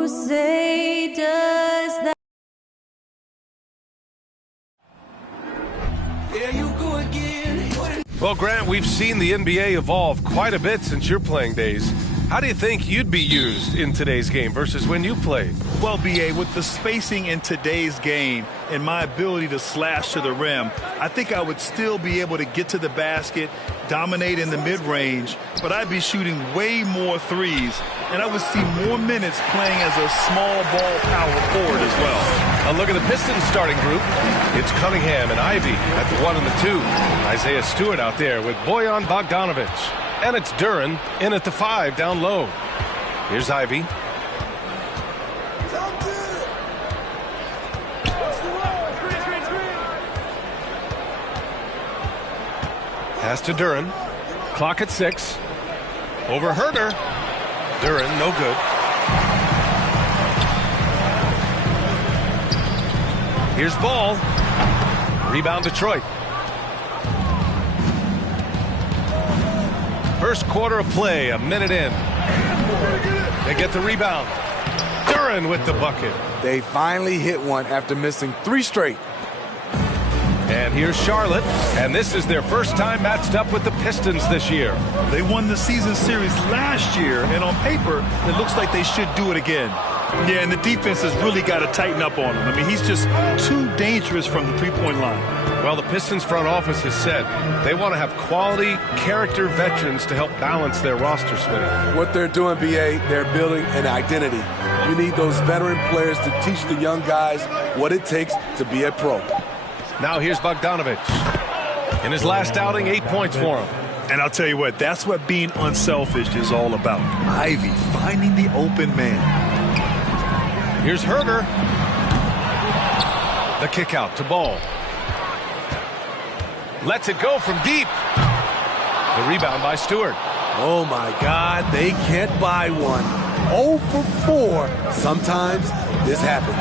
Who say does that? There you go again. Well, Grant, we've seen the NBA evolve quite a bit since your playing days. How do you think you'd be used in today's game versus when you played? Well, B.A., with the spacing in today's game and my ability to slash to the rim, I think I would still be able to get to the basket, dominate in the mid-range, but I'd be shooting way more threes, and I would see more minutes playing as a small ball power forward as well. A look at the Pistons starting group. It's Cunningham and Ivy at the 1 and the 2. Isaiah Stewart out there with Bojan Bogdanovic. And it's Duren in at the 5 down low. Here's Ivy. Pass to Duren. Clock at 6. Over Herter. Duren, no good. Here's Ball. Rebound Detroit. First quarter of play, a minute in. They get the rebound. Duren with the bucket. They finally hit one after missing 3 straight. And here's Charlotte, and this is their first time matched up with the Pistons this year. They won the season series last year, and on paper, it looks like they should do it again. Yeah, and the defense has really got to tighten up on him. I mean, he's just too dangerous from the three-point line. Well, the Pistons front office has said they want to have quality character veterans to help balance their roster spinning. What they're doing, B.A., they're building an identity. You need those veteran players to teach the young guys what it takes to be a pro. Now here's Bogdanovic. In his last outing, 8 points for him. And I'll tell you what, that's what being unselfish is all about. Ivy finding the open man. Here's Herter. The kick out to Ball. Lets it go from deep. The rebound by Stewart. Oh, my God, they can't buy one. 0 for 4. Sometimes this happens.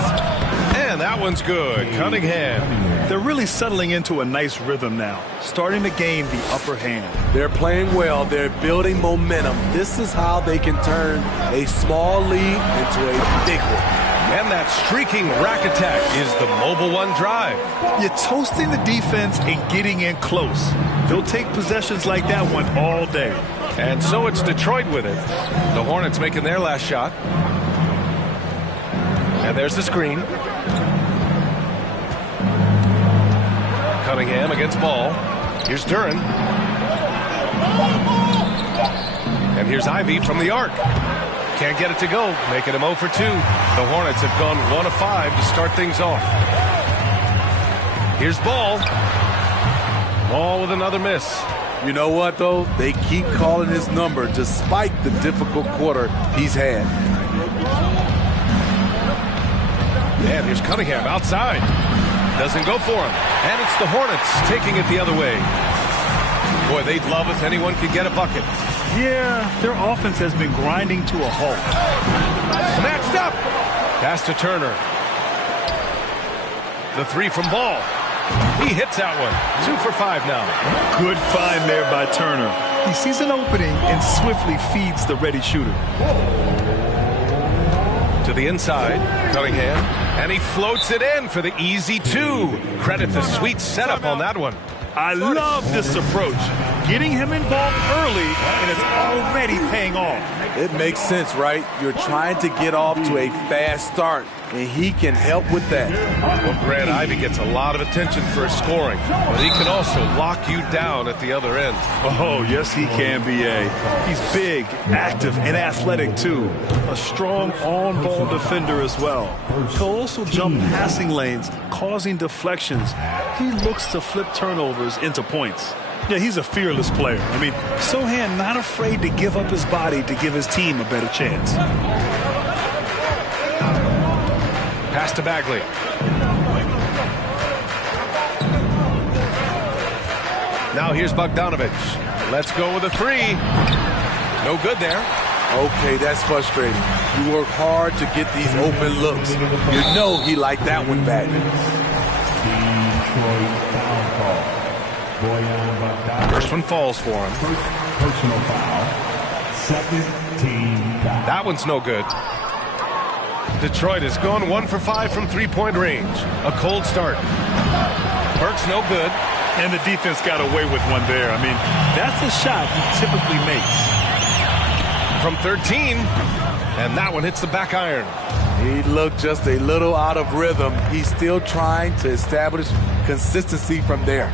And that one's good. Cunningham. They're really settling into a nice rhythm now, starting to gain the upper hand. They're playing well. They're building momentum. This is how they can turn a small lead into a big one. And that streaking rack attack is the Mobile One drive. You're toasting the defense and getting in close. They'll take possessions like that one all day. And so it's Detroit with it. The Hornets making their last shot. And there's the screen. Cunningham against Ball. Here's Duren. And here's Ivy from the arc. Can't get it to go, making him 0 for 2. The Hornets have gone 1 of 5 to start things off. Here's Ball. Ball with another miss. You know what, though? They keep calling his number despite the difficult quarter he's had. And here's Cunningham outside. Doesn't go for him. And it's the Hornets taking it the other way. Boy, they'd love if anyone could get a bucket. Yeah, their offense has been grinding to a halt. Snatched up. Pass to Turner. The 3 from Ball. He hits that one. 2 for 5 now. Good find there by Turner. He sees an opening and swiftly feeds the ready shooter. To the inside, Cunningham. And he floats it in for the easy 2. Credit the sweet setup on that one. I love this approach. Getting him involved early, and it's already paying off. It makes sense, right? You're trying to get off to a fast start, and he can help with that. Well, Grant, Ivy gets a lot of attention for his scoring, but he can also lock you down at the other end. Oh, yes, he can, B.A. He's big, active, and athletic, too. A strong on-ball defender as well. He'll also jump passing lanes, causing deflections. He looks to flip turnovers into points. Yeah, he's a fearless player. I mean, Sochan not afraid to give up his body to give his team a better chance. Pass to Bagley. Now here's Bogdanovic. Let's go with a 3. No good there. Okay, that's frustrating. You work hard to get these open looks. You know he liked that one back. First one falls for him. Personal foul. Second team foul. That one's no good. Detroit has gone 1 for 5 from three-point range. A cold start. Burks no good. And the defense got away with one there. I mean, that's a shot he typically makes. From 13, and that one hits the back iron. He looked just a little out of rhythm. He's still trying to establish consistency from there.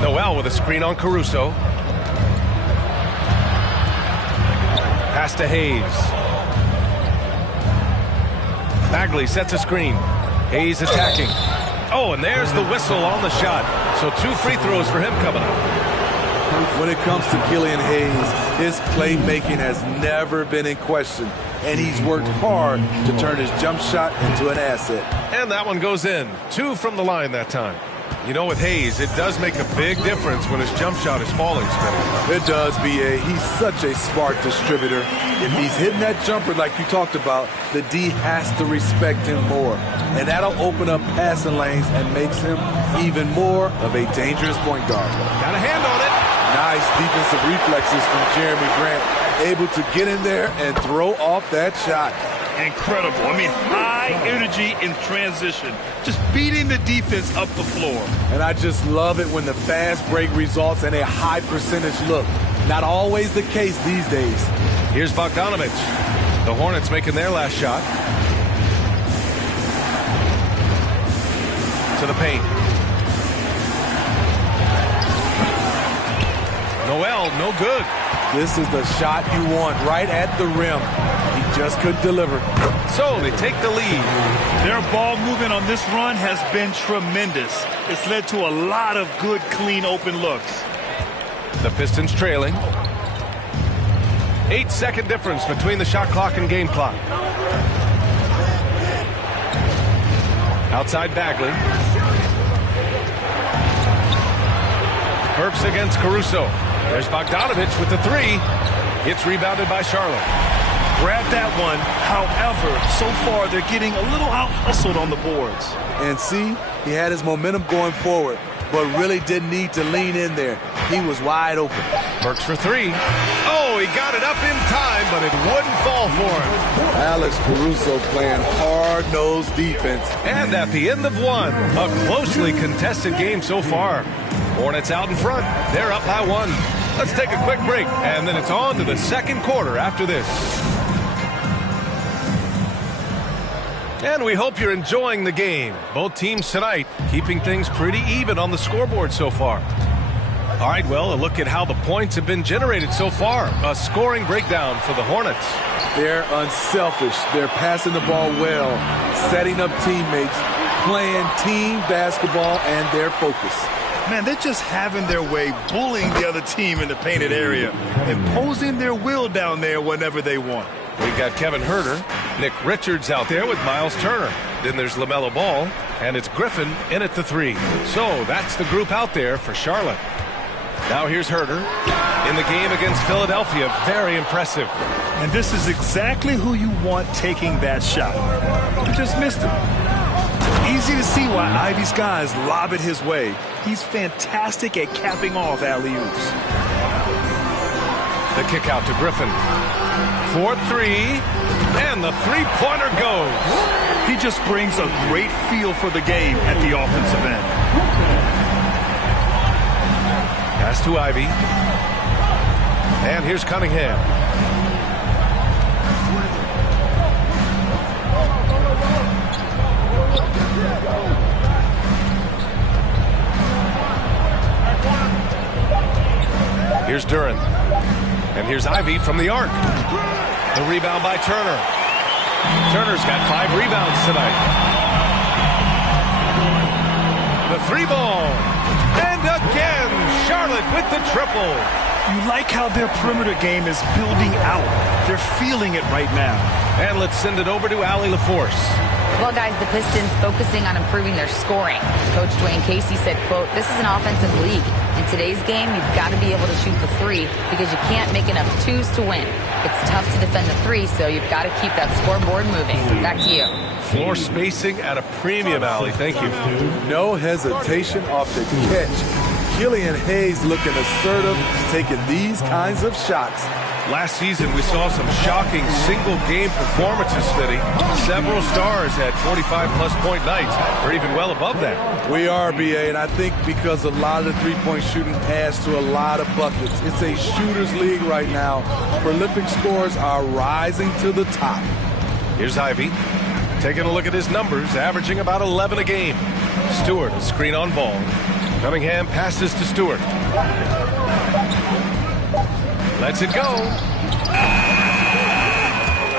Noel with a screen on Caruso. Pass to Hayes. Bagley sets a screen. Hayes attacking. Oh, and there's the whistle on the shot. So 2 free throws for him coming up. When it comes to Killian Hayes, his playmaking has never been in question, and he's worked hard to turn his jump shot into an asset. And that one goes in. 2 from the line that time. You know, with Hayes, it does make a big difference when his jump shot is falling, Spencer. It does, B.A. He's such a smart distributor. If he's hitting that jumper like you talked about, the D has to respect him more. And that'll open up passing lanes and makes him even more of a dangerous point guard. Got a hand on it. Nice defensive reflexes from Jeremy Grant. Able to get in there and throw off that shot. Incredible. I mean, high energy in transition. Just beating the defense up the floor. And I just love it when the fast break results in a high percentage look. Not always the case these days. Here's Bogdanovich. The Hornets making their last shot. To the paint. Noel, no good. This is the shot you want right at the rim. He just couldn't deliver. So they take the lead. Their ball movement on this run has been tremendous. It's led to a lot of good, clean, open looks. The Pistons trailing. 8-second difference between the shot clock and game clock. Outside Bagley. Burks against Caruso. There's Bogdanovich with the 3. It's rebounded by Charlotte. Grab that one. However, so far they're getting a little out-hustled on the boards. And see, he had his momentum going forward, but really didn't need to lean in there. He was wide open. Burks for 3. Oh, he got it up in time, but it wouldn't fall for him. Alex Caruso playing hard-nosed defense. And at the end of one, a closely contested game so far. Hornets out in front. They're up by 1. Let's take a quick break, and then it's on to the second quarter after this. And we hope you're enjoying the game. Both teams tonight keeping things pretty even on the scoreboard so far. All right, well, a look at how the points have been generated so far. A scoring breakdown for the Hornets. They're unselfish. They're passing the ball well, setting up teammates, playing team basketball, and their focus. Man, they're just having their way, bullying the other team in the painted area, imposing their will down there whenever they want. We've got Kevin Huerter, Nick Richards out there with Miles Turner. Then there's LaMelo Ball, and it's Griffin in at the 3. So that's the group out there for Charlotte. Now here's Huerter in the game against Philadelphia. Very impressive. And this is exactly who you want taking that shot. You just missed it. Easy to see why Ivy's guys lob it his way. He's fantastic at capping off alley-oops. The kick out to Griffin. 4-3, and the three-pointer goes. He just brings a great feel for the game at the offensive end. Pass to Ivy. And here's Cunningham. Here's Duren. And here's Ivy from the arc. The rebound by Turner. Turner's got 5 rebounds tonight. The 3 ball. And again, Charlotte with the triple. You like how their perimeter game is building out. They're feeling it right now. And let's send it over to Allie LaForce. Well, guys, the Pistons focusing on improving their scoring. Coach Dwayne Casey said, quote, "This is an offensive league. In today's game, you've got to be able to shoot the 3 because you can't make enough 2s to win. It's tough to defend the 3, so you've got to keep that scoreboard moving." Back to you. Floor spacing at a premium, Allie. Thank you. No hesitation off the catch. Killian Hayes looking assertive, taking these kinds of shots. Last season, we saw some shocking single-game performances, Smitty. Several stars had 45-plus point nights, or even well above that. We are, BA, and I think because a lot of the three-point shooting adds to a lot of buckets. It's a shooter's league right now. Prolific scores are rising to the top. Here's Ivey, taking a look at his numbers, averaging about 11 a game. Stewart, a screen on ball. Cunningham passes to Stewart. Lets it go.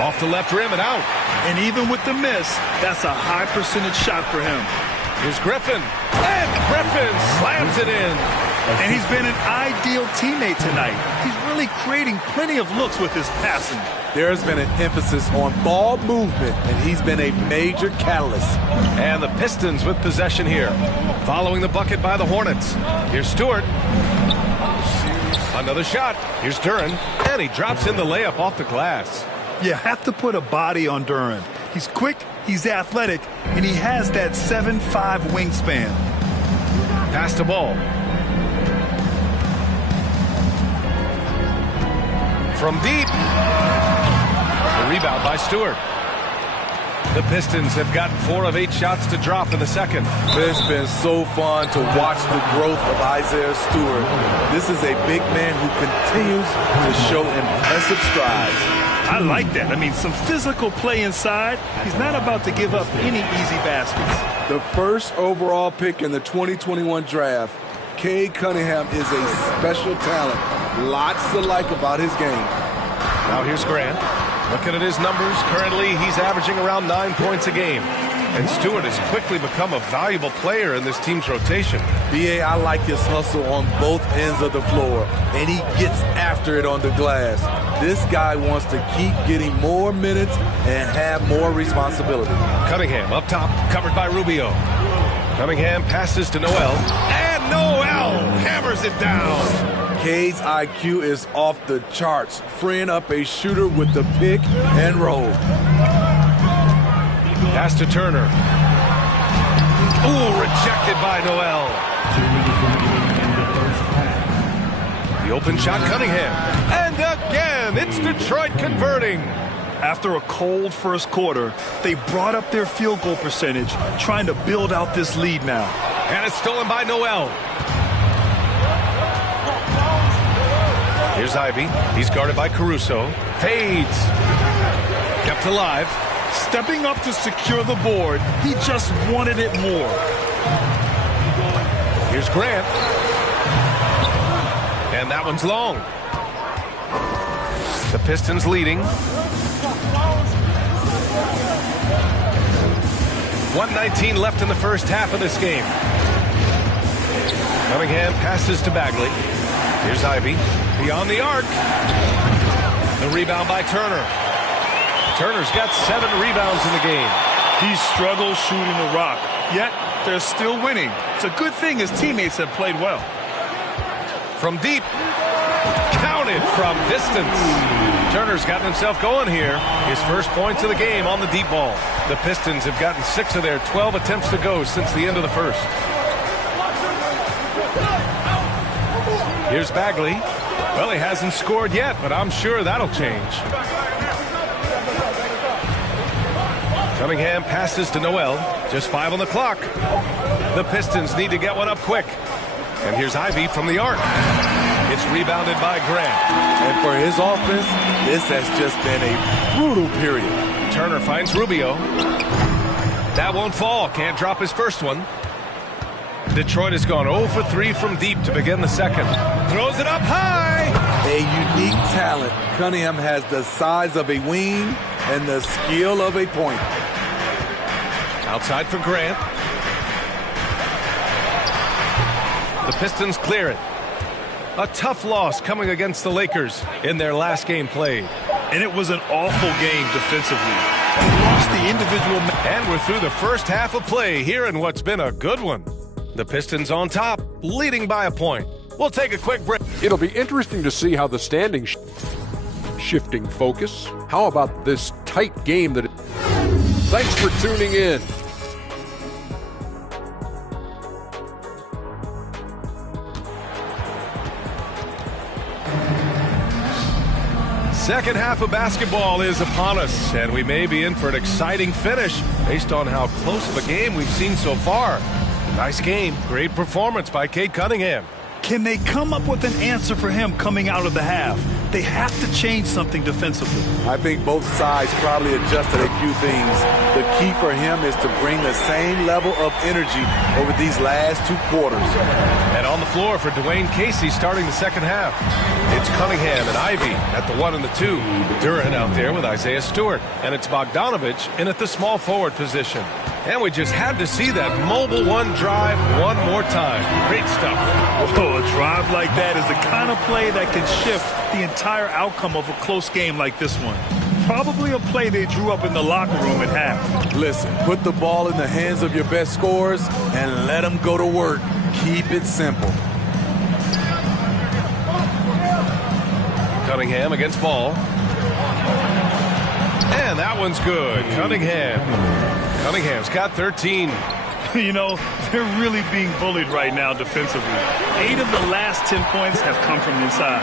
Off the left rim and out. And even with the miss, that's a high percentage shot for him. Here's Griffin. And Griffin slams it in. And he's been an ideal teammate tonight. He's really creating plenty of looks with his passing. There's been an emphasis on ball movement, and he's been a major catalyst. And the Pistons with possession here. Following the bucket by the Hornets. Here's Stewart. Another shot. Here's Duren. And he drops in the layup off the glass. You have to put a body on Duren. He's quick, he's athletic, and he has that 7'5" wingspan. Pass the ball. From deep. The rebound by Stewart. The Pistons have gotten 4 of 8 shots to drop in the second. It's been so fun to watch the growth of Isaiah Stewart. This is a big man who continues to show impressive strides. I like that. I mean, some physical play inside. He's not about to give up any easy baskets. The first overall pick in the 2021 draft, Cade Cunningham is a special talent. Lots to like about his game. Now here's Grant. Looking at his numbers, currently he's averaging around 9 points a game. And Stewart has quickly become a valuable player in this team's rotation. BA, I like his hustle on both ends of the floor, and he gets after it on the glass. This guy wants to keep getting more minutes and have more responsibility. Cunningham up top, covered by Rubio. Cunningham passes to Noel, and Noel hammers it down. Cade's IQ is off the charts, freeing up a shooter with the pick and roll. Pass to Turner. Ooh, rejected by Noel. The open shot, Cunningham. And again, it's Detroit converting. After a cold first quarter, they brought up their field goal percentage, trying to build out this lead now. And it's stolen by Noel. Here's Ivey. He's guarded by Caruso. Fades. Kept alive. Stepping up to secure the board, he just wanted it more. Here's Grant. And that one's long. The Pistons leading. 1:19 left in the first half of this game. Cunningham passes to Bagley. Here's Ivey. Beyond the arc. The rebound by Turner. Turner's got 7 rebounds in the game. He struggles shooting the rock, yet they're still winning. It's a good thing his teammates have played well. From deep. Counted from distance. Turner's gotten himself going here. His first points of the game on the deep ball. The Pistons have gotten 6 of their 12 attempts to go since the end of the first. Here's Bagley. Well, he hasn't scored yet, but I'm sure that'll change. Cunningham passes to Noel. Just 5 on the clock. The Pistons need to get one up quick. And here's Ivey from the arc. It's rebounded by Grant. And for his offense, this has just been a brutal period. Turner finds Rubio. That won't fall. Can't drop his first one. Detroit has gone 0 for 3 from deep to begin the second. Throws it up high. A unique talent. Cunningham has the size of a wing and the skill of a point. Outside for Grant. The Pistons clear it. A tough loss coming against the Lakers in their last game played. And it was an awful game defensively. They lost the individual. And we're through the first half of play here in what's been a good one. The Pistons on top, leading by a point. We'll take a quick break. It'll be interesting to see how the standings shifting focus. How about this tight game that... Thanks for tuning in. Second half of basketball is upon us, and we may be in for an exciting finish based on how close of a game we've seen so far. Nice game. Great performance by Cade Cunningham. Can they come up with an answer for him coming out of the half? They have to change something defensively. I think both sides probably adjusted a few things. The key for him is to bring the same level of energy over these last 2 quarters. And on the floor for Dwayne Casey starting the second half. It's Cunningham and Ivy at the 1 and the 2. Duren out there with Isaiah Stewart. And it's Bogdanovich in at the small forward position. And we just had to see that mobile one drive one more time. Great stuff. Oh, a drive like that is the kind of play that can shift the entire outcome of a close game like this one. Probably a play they drew up in the locker room at half. Listen, put the ball in the hands of your best scorers and let them go to work. Keep it simple. Cunningham against Ball. And that one's good. Cunningham's got 13. You know, they're really being bullied right now defensively. 8 of the last 10 points have come from inside.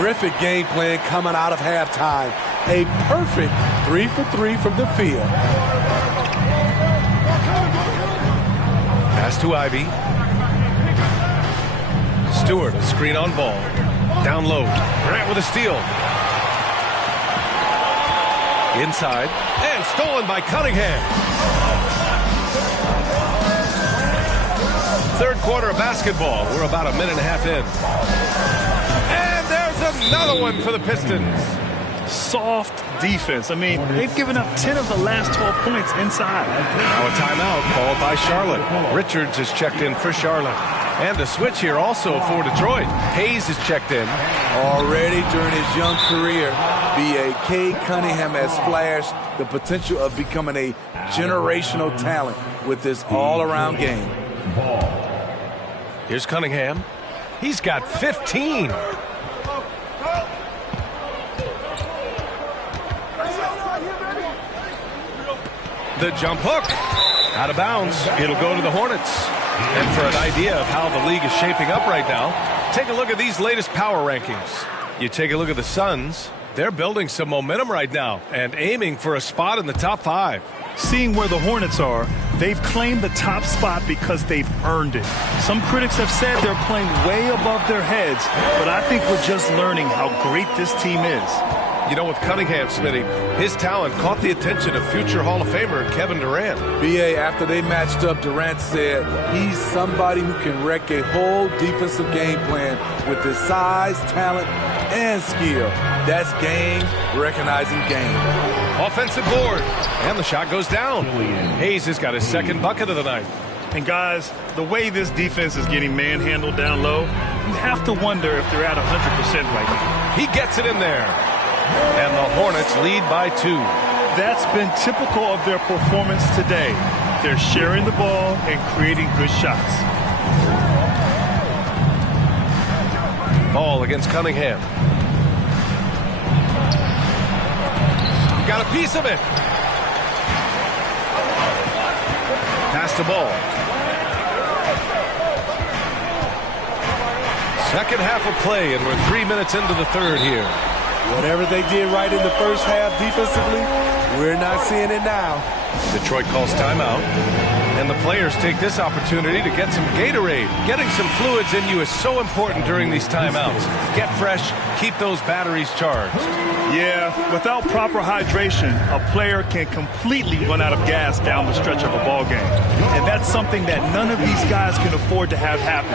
Terrific game plan coming out of halftime. A perfect 3 for 3 from the field. Pass to Ivy. Stewart, a screen on Ball. Down low. Grant with a steal. Inside. And stolen by Cunningham. Third quarter of basketball. We're about a minute and a half in. And there's another one for the Pistons. Soft defense. I mean, they've given up 10 of the last 12 points inside. Now a timeout called by Charlotte. Richards is checked in for Charlotte. And a switch here also for Detroit. Hayes is checked in. Already during his young career, B.A. Cade Cunningham has flashed the potential of becoming a generational talent with this all-around game. Here's Cunningham. He's got 15. The jump hook. Out of bounds. It'll go to the Hornets. And for an idea of how the league is shaping up right now, take a look at these latest power rankings. You take a look at the Suns. They're building some momentum right now and aiming for a spot in the top 5. Seeing where the Hornets are, they've claimed the top spot because they've earned it. Some critics have said they're playing way above their heads, but I think we're just learning how great this team is. You know, with Cunningham, Smitty, his talent caught the attention of future Hall of Famer Kevin Durant. B.A., after they matched up, Durant said he's somebody who can wreck a whole defensive game plan with his size, talent, and skill. That's game recognizing game. Offensive board, and the shot goes down. Hayes has got his second bucket of the night. And guys, the way this defense is getting manhandled down low, you have to wonder if they're at 100% right now. He gets it in there. And the Hornets lead by 2. That's been typical of their performance today. They're sharing the ball and creating good shots. Ball against Cunningham. Got a piece of it. Pass the ball. Second half of play, and we're 3 minutes into the third here. Whatever they did right in the first half defensively, we're not seeing it now. Detroit calls timeout, and the players take this opportunity to get some Gatorade. Getting some fluids in you is so important during these timeouts. Get fresh, keep those batteries charged. Yeah, without proper hydration, a player can completely run out of gas down the stretch of a ball game. And that's something that none of these guys can afford to have happen.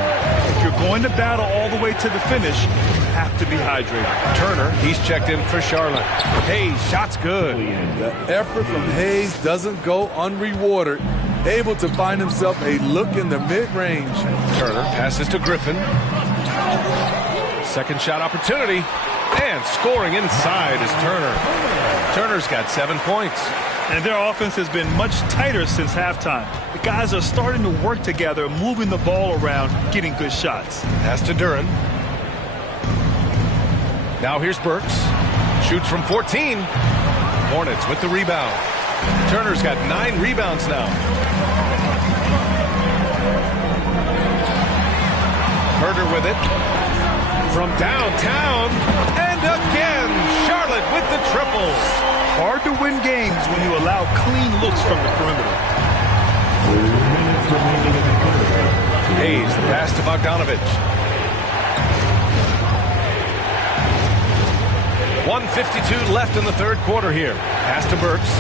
If you're going to battle all the way to the finish, you have to be hydrated. Turner, he's checked in for Charlotte. Hayes, shot's good. The effort from Hayes doesn't go unrewarded. Able to find himself a look in the mid-range. Turner passes to Griffin. Second shot opportunity. And scoring inside is Turner. Turner's got 7 points. And their offense has been much tighter since halftime. The guys are starting to work together, moving the ball around, getting good shots. Pass to Duren. Now here's Burks. Shoots from 14. Hornets with the rebound. Turner's got 9 rebounds now. Herter with it. from downtown. And again, Charlotte with the triple. Hard to win games when you allow clean looks from the perimeter. Hayes, the pass to Bogdanovich. 1:52 left in the third quarter here. Pass to Burks.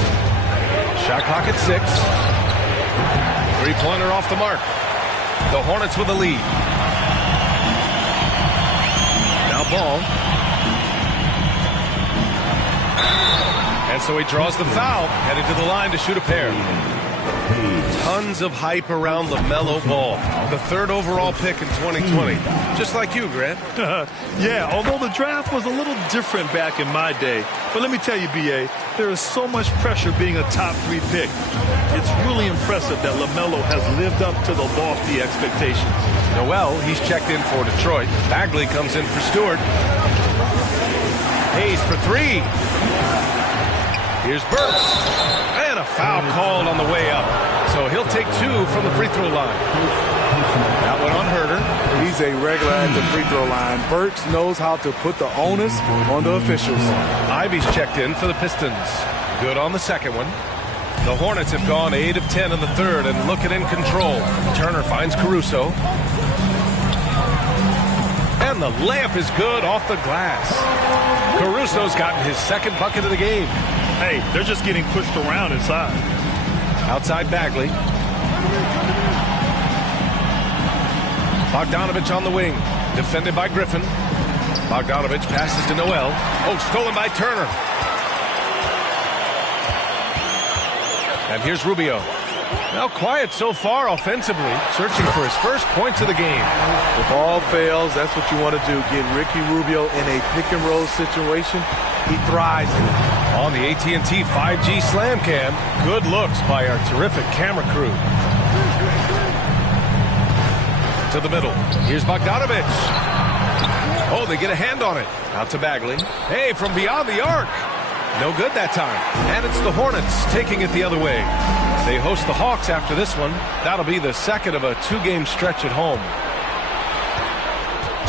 Shot clock at 6. Three-pointer off the mark. The Hornets with the lead. Now Ball. And so he draws the foul, heading to the line to shoot a pair. Tons of hype around LaMelo Ball, the third overall pick in 2020. Just like you, Grant. Yeah, although the draft was a little different back in my day. But let me tell you, B.A., there is so much pressure being a top 3 pick. It's really impressive that LaMelo has lived up to the lofty expectations. Noel, he's checked in for Detroit. Bagley comes in for Stewart. Hayes for 3. Here's Burks. And a foul called on the way up. So he'll take 2 from the free throw line. That one on Herter. He's a regular at the free throw line. Burks knows how to put the onus on the officials. Ivy's checked in for the Pistons. Good on the second one. The Hornets have gone 8 of 10 in the third and looking in control. Turner finds Caruso. And the layup is good off the glass. Caruso's gotten his second bucket of the game. Hey, they're just getting pushed around inside. Outside Bagley. Bogdanovich on the wing. Defended by Griffin. Bogdanovich passes to Noel. Oh, stolen by Turner. And here's Rubio. Now quiet so far offensively, searching for his first points of the game. If all fails, that's what you want to do. Get Ricky Rubio in a pick-and-roll situation. He thrives in it. On the AT&T 5G Slam Cam, good looks by our terrific camera crew. To the middle. Here's Bogdanovich. Oh, they get a hand on it. Out to Bagley. Hey, from beyond the arc. No good that time. And it's the Hornets taking it the other way. They host the Hawks after this one. That'll be the second of a 2-game stretch at home.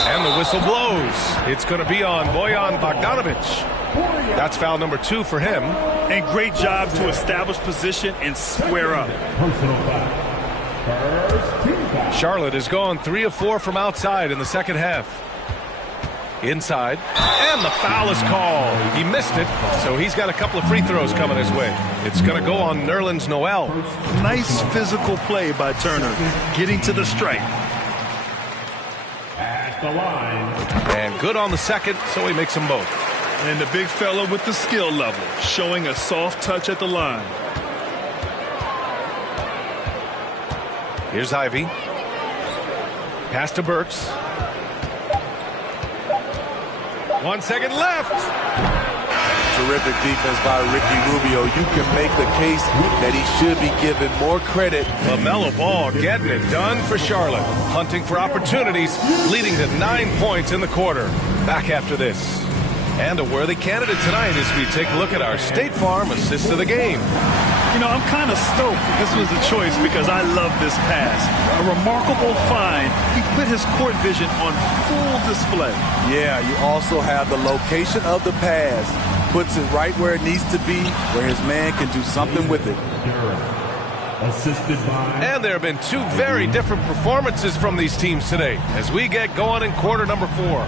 And the whistle blows. It's going to be on Bojan Bogdanovich. That's foul number 2 for him. And great job to establish position and square up. Charlotte has gone 3 of 4 from outside in the second half. Inside. And the foul is called. He missed it, so he's got a couple of free throws coming his way. It's going to go on Nerlens Noel. Nice physical play by Turner, getting to the stripe. At the line. And good on the second, so he makes them both. And the big fella with the skill level, showing a soft touch at the line. Here's Ivy. Pass to Burks. 1 second left. Terrific defense by Ricky Rubio. You can make the case that he should be given more credit. LaMelo Ball getting it done for Charlotte. Hunting for opportunities, leading to 9 points in the quarter. Back after this. And a worthy candidate tonight as we take a look at our State Farm assist of the game. You know, I'm kind of stoked this was a choice because I love this pass. A remarkable find. He put his court vision on full display. Yeah, you also have the location of the pass. Puts it right where it needs to be, where his man can do something with it. Assisted by... And there have been 2 very different performances from these teams today as we get going in quarter number 4.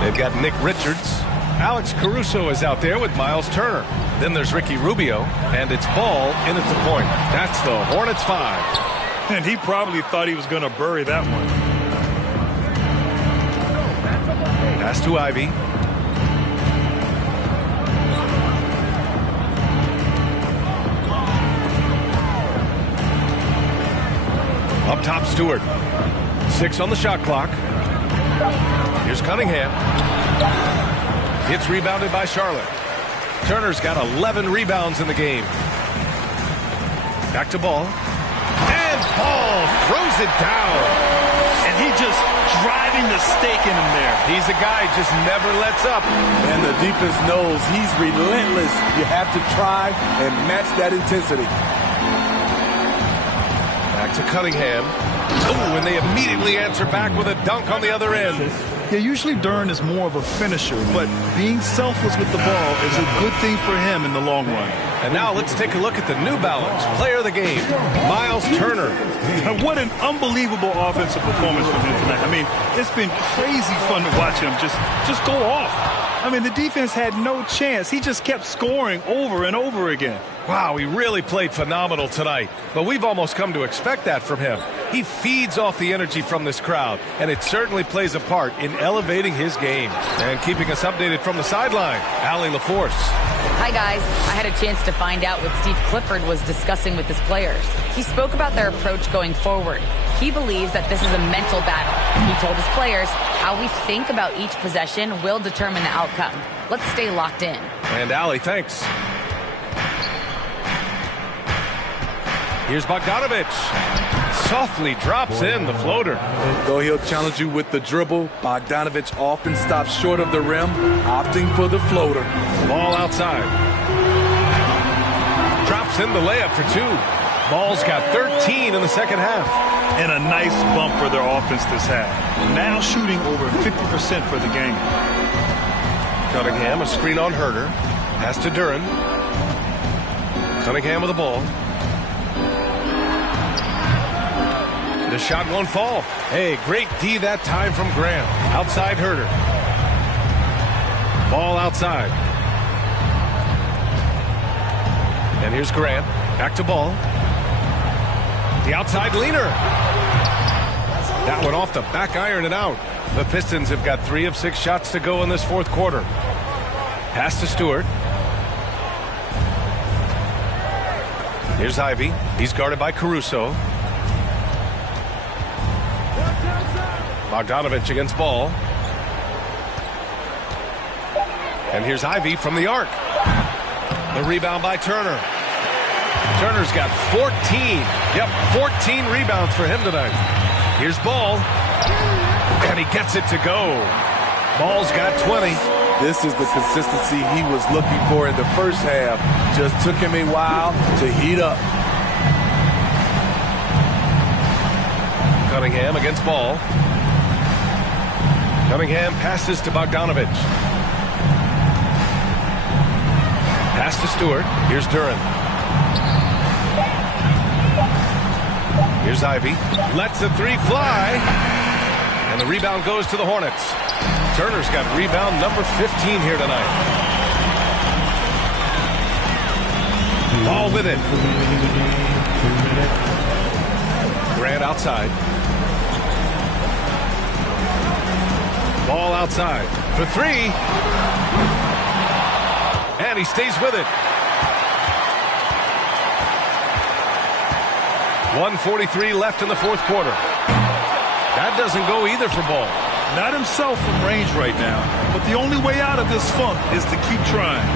They've got Nick Richards. Alex Caruso is out there with Miles Turner. Then there's Ricky Rubio, and it's Ball in at the point. That's the Hornets 5. And he probably thought he was going to bury that one. Pass to Ivy. Up top, Stewart. 6 on the shot clock. Here's Cunningham. It's rebounded by Charlotte. Turner's got 11 rebounds in the game. Back to Ball. And Ball throws it down. And he just driving the stake in him there. He's a guy who just never lets up. And the defense knows he's relentless. You have to try and match that intensity. Back to Cunningham. Oh, and they immediately answer back with a dunk on the other end. Yeah, usually Duren is more of a finisher, but being selfless with the ball is a good thing for him in the long run. And now let's take a look at the New Balance player of the game, Miles Turner. What an unbelievable offensive performance from him tonight. I mean, it's been crazy fun to watch him just go off. I mean, the defense had no chance. He just kept scoring over and over again. Wow, he really played phenomenal tonight, but we've almost come to expect that from him. He feeds off the energy from this crowd, and it certainly plays a part in elevating his game. And keeping us updated from the sideline, Allie LaForce. Hi, guys. I had a chance to find out what Steve Clifford was discussing with his players. He spoke about their approach going forward. He believes that this is a mental battle. He told his players how we think about each possession will determine the outcome. Let's stay locked in. And Allie, thanks. Here's Bogdanovich. Softly drops in the floater. Though he'll challenge you with the dribble, Bogdanovich often stops short of the rim, opting for the floater. Ball outside. Drops in the layup for two. Ball's got 13 in the second half. And a nice bump for their offense this half. Now shooting over 50% for the game. Cunningham, a screen on Herter. Pass to Duren. Cunningham with the ball. The shot won't fall. Hey, great D that time from Grant. Outside Herter. Ball outside. And here's Grant. Back to ball. The outside leaner. That one off the back iron and out. The Pistons have got 3 of 6 shots to go in this fourth quarter. Pass to Stewart. Here's Ivy. He's guarded by Caruso. Bogdanovich against Ball. And here's Ivy from the arc. The rebound by Turner. Turner's got 14. Yep, 14 rebounds for him tonight. Here's Ball. And he gets it to go. Ball's got 20. This is the consistency he was looking for in the first half. Just took him a while to heat up. Cunningham against Ball. Cunningham passes to Bogdanovich. Pass to Stewart. Here's Duren. Here's Ivy. Lets the three fly. And the rebound goes to the Hornets. Turner's got rebound number 15 here tonight. Ball with it. Grant outside. Ball outside for three. And he stays with it. 1:43 left in the fourth quarter. That doesn't go either for Ball. Not himself from range right now, but the only way out of this funk is to keep trying.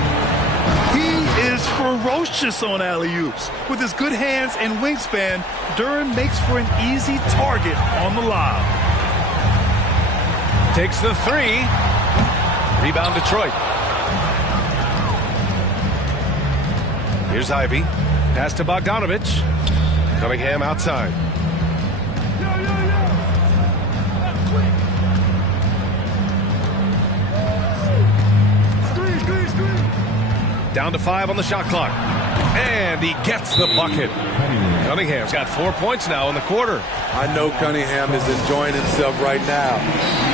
He is ferocious on alley-oops. With his good hands and wingspan, Duren makes for an easy target on the lob. Takes the three. Rebound Detroit. Here's Ivy. Pass to Bogdanovich. Cunningham outside. Down to 5 on the shot clock. And he gets the bucket. Cunningham's got 4 points now in the quarter. I know Cunningham is enjoying himself right now.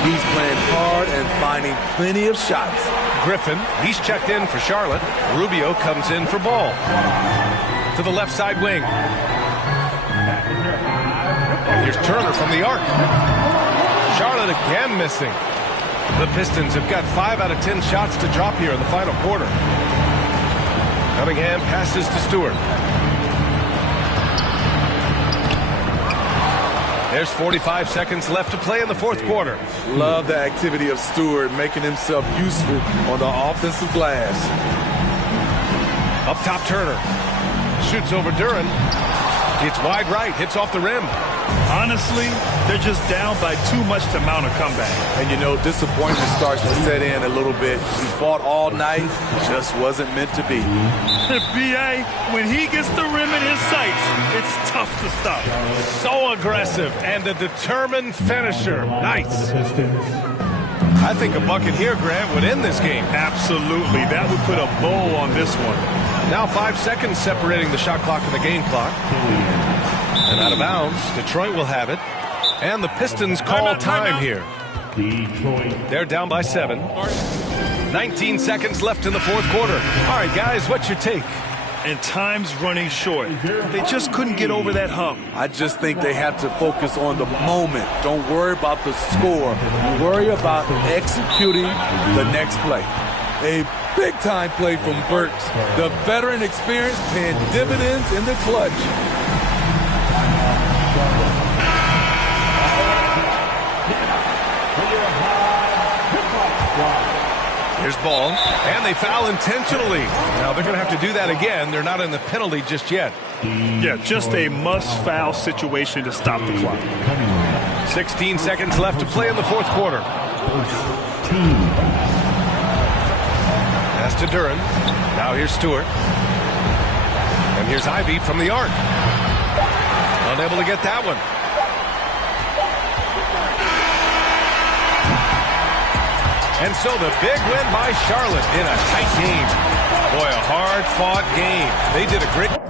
He's playing hard and finding plenty of shots. Griffin, he's checked in for Charlotte. Rubio comes in for Ball. To the left side wing. And here's Turner from the arc. Charlotte again missing. The Pistons have got 5 out of 10 shots to drop here in the final quarter. Cunningham passes to Stewart. There's 45 seconds left to play in the fourth quarter. Love the activity of Stewart, making himself useful on the offensive glass. Up top, Turner. Shoots over Duren. It's wide right, hits off the rim. Honestly, they're just down by too much to mount a comeback. And you know, disappointment starts to set in a little bit. He fought all night, just wasn't meant to be. B.A., when he gets the rim in his sights, it's tough to stop. So aggressive and a determined finisher. Nice. I think a bucket here, Grant, would end this game. Absolutely. That would put a bow on this one. Now 5 seconds separating the shot clock and the game clock. And out of bounds, Detroit will have it. And the Pistons call time here. Detroit. They're down by 7. 19 seconds left in the fourth quarter. All right, guys, what's your take? And time's running short. They just couldn't get over that hump. I just think they have to focus on the moment. Don't worry about the score. Worry about executing the next play. A big-time play from Burks. The veteran experience paying dividends in the clutch. Here's ball, and they foul intentionally. Now they're going to have to do that again. They're not in the penalty just yet. Yeah, just a must-foul situation to stop the clock. 16 seconds left to play in the fourth quarter. Pass to Duren. Now here's Stewart. And here's Ivey from the arc. Unable to get that one. And so the big win by Charlotte in a tight game. Boy, a hard-fought game. They did a great...